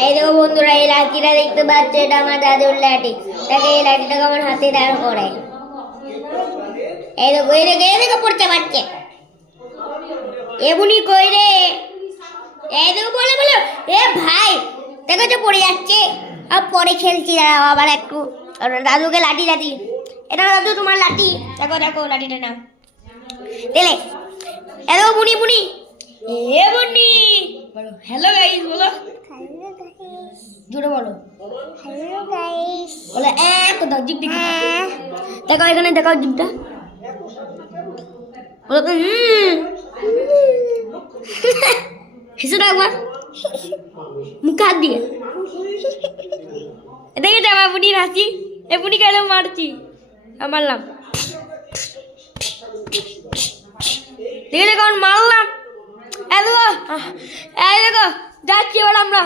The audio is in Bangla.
এই দেখো বন্ধুরা, এই লাঠিটা দেখতে পাচ্ছ, এটা আমার দাদুর লাঠি। তাকে এই লাঠিটাকে আমার হাতে দাঁড় করে। এই দেখো এই দেখো পড়তে পারছে। এমনি কই রে, এই দেখো বলে বলে এ ভাই দেখো তো পড়ে যাচ্ছে। আর পরে খেলছি, দাঁড়াও আবার একটু। দাদুকে লাঠি লাঠি, এটা দাদু তোমার লাঠি। দেখো দেখো লাঠিটা নাও দিলে। এ দেখো বুনি বুনি, এ বুনি বলো হ্যালো গাইস, বলো জোরে বলো হ্যালো গাইস। বলো এক দাও জিভ দেখি, দেখো এখানে দেখো জিভটা। বলো হেসে দাও একবার মুখ হাত দিয়ে। দেখেছো আমার বুনির হাসি? এ বুনি কেন মারছি, মারলাম দেখে দেখো মারলাম। এই দেখো যাচ্ছি এবার আমরা।